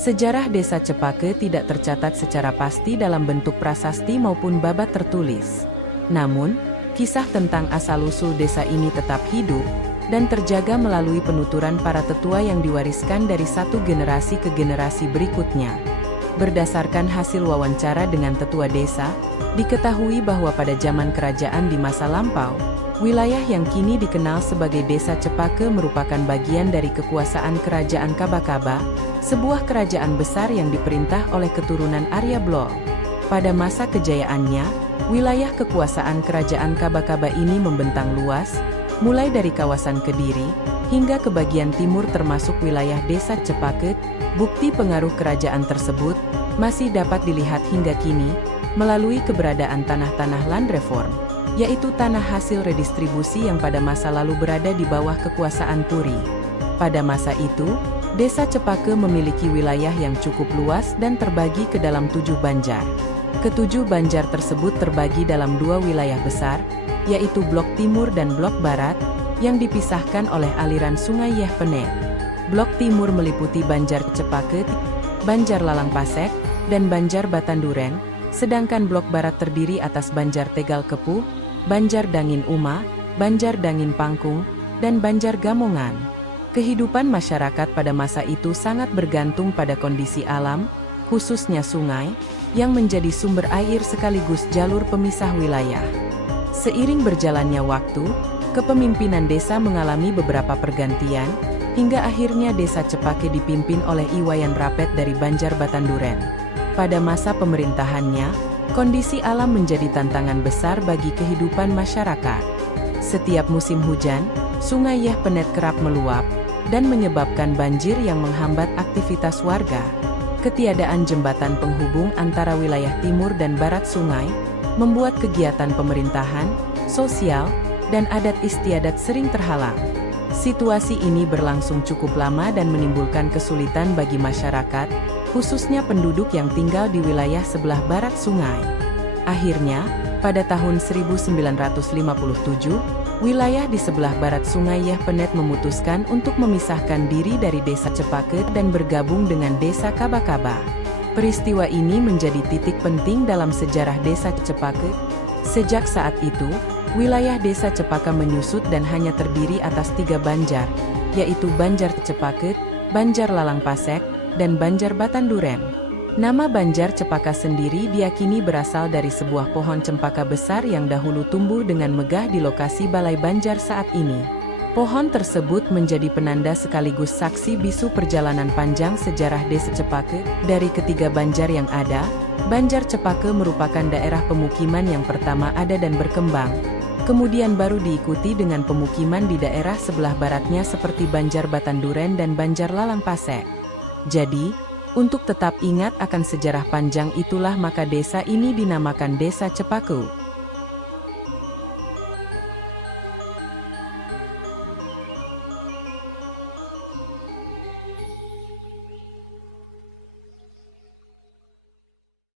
Sejarah Desa Cepake tidak tercatat secara pasti dalam bentuk prasasti maupun babat tertulis. Namun, kisah tentang asal-usul desa ini tetap hidup dan terjaga melalui penuturan para tetua yang diwariskan dari satu generasi ke generasi berikutnya. Berdasarkan hasil wawancara dengan tetua desa, diketahui bahwa pada zaman kerajaan di masa lampau, wilayah yang kini dikenal sebagai Desa Cepake merupakan bagian dari kekuasaan Kerajaan Kabakaba, sebuah kerajaan besar yang diperintah oleh keturunan Arya Blol. Pada masa kejayaannya, wilayah kekuasaan Kerajaan Kabakaba ini membentang luas, mulai dari kawasan Kediri, hingga ke bagian timur termasuk wilayah Desa Cepake. Bukti pengaruh kerajaan tersebut masih dapat dilihat hingga kini, melalui keberadaan tanah-tanah land reform, yaitu tanah hasil redistribusi yang pada masa lalu berada di bawah kekuasaan Puri. Pada masa itu, Desa Cepake memiliki wilayah yang cukup luas dan terbagi ke dalam 7 banjar. Ketujuh banjar tersebut terbagi dalam 2 wilayah besar, yaitu Blok Timur dan Blok Barat, yang dipisahkan oleh aliran Sungai Yeh Penet. Blok Timur meliputi Banjar Cepake, Banjar Lalang Pasek, dan Banjar Batanduren, sedangkan Blok Barat terdiri atas Banjar Tegal Kepuh, Banjar Dangin Uma, Banjar Dangin Pangkung, dan Banjar Gamongan. Kehidupan masyarakat pada masa itu sangat bergantung pada kondisi alam, khususnya sungai, yang menjadi sumber air sekaligus jalur pemisah wilayah. Seiring berjalannya waktu, kepemimpinan desa mengalami beberapa pergantian, hingga akhirnya Desa Cepake dipimpin oleh Iwayan Rapet dari Banjar Batanduren. Pada masa pemerintahannya, kondisi alam menjadi tantangan besar bagi kehidupan masyarakat. Setiap musim hujan, Sungai Yeh Penet kerap meluap, dan menyebabkan banjir yang menghambat aktivitas warga. Ketiadaan jembatan penghubung antara wilayah timur dan barat sungai, membuat kegiatan pemerintahan, sosial, dan adat istiadat sering terhalang. Situasi ini berlangsung cukup lama dan menimbulkan kesulitan bagi masyarakat, khususnya penduduk yang tinggal di wilayah sebelah barat sungai. Akhirnya, pada tahun 1957, wilayah di sebelah barat Sungai Yeh Penet memutuskan untuk memisahkan diri dari Desa Cepake dan bergabung dengan Desa Kabakaba. Peristiwa ini menjadi titik penting dalam sejarah Desa Cepake. Sejak saat itu, wilayah Desa Cepaka menyusut dan hanya terdiri atas 3 banjar, yaitu Banjar Cepake, Banjar Lalang Pasek, dan Banjar Batanduren. Nama Banjar Cepaka sendiri diyakini berasal dari sebuah pohon cempaka besar yang dahulu tumbuh dengan megah di lokasi Balai Banjar saat ini. Pohon tersebut menjadi penanda sekaligus saksi bisu perjalanan panjang sejarah Desa Cepake. Dari ketiga banjar yang ada, Banjar Cepake merupakan daerah pemukiman yang pertama ada dan berkembang. Kemudian baru diikuti dengan pemukiman di daerah sebelah baratnya seperti Banjar Batanduren dan Banjar Lalang Pasek. Jadi, untuk tetap ingat akan sejarah panjang itulah maka desa ini dinamakan Desa Cepake.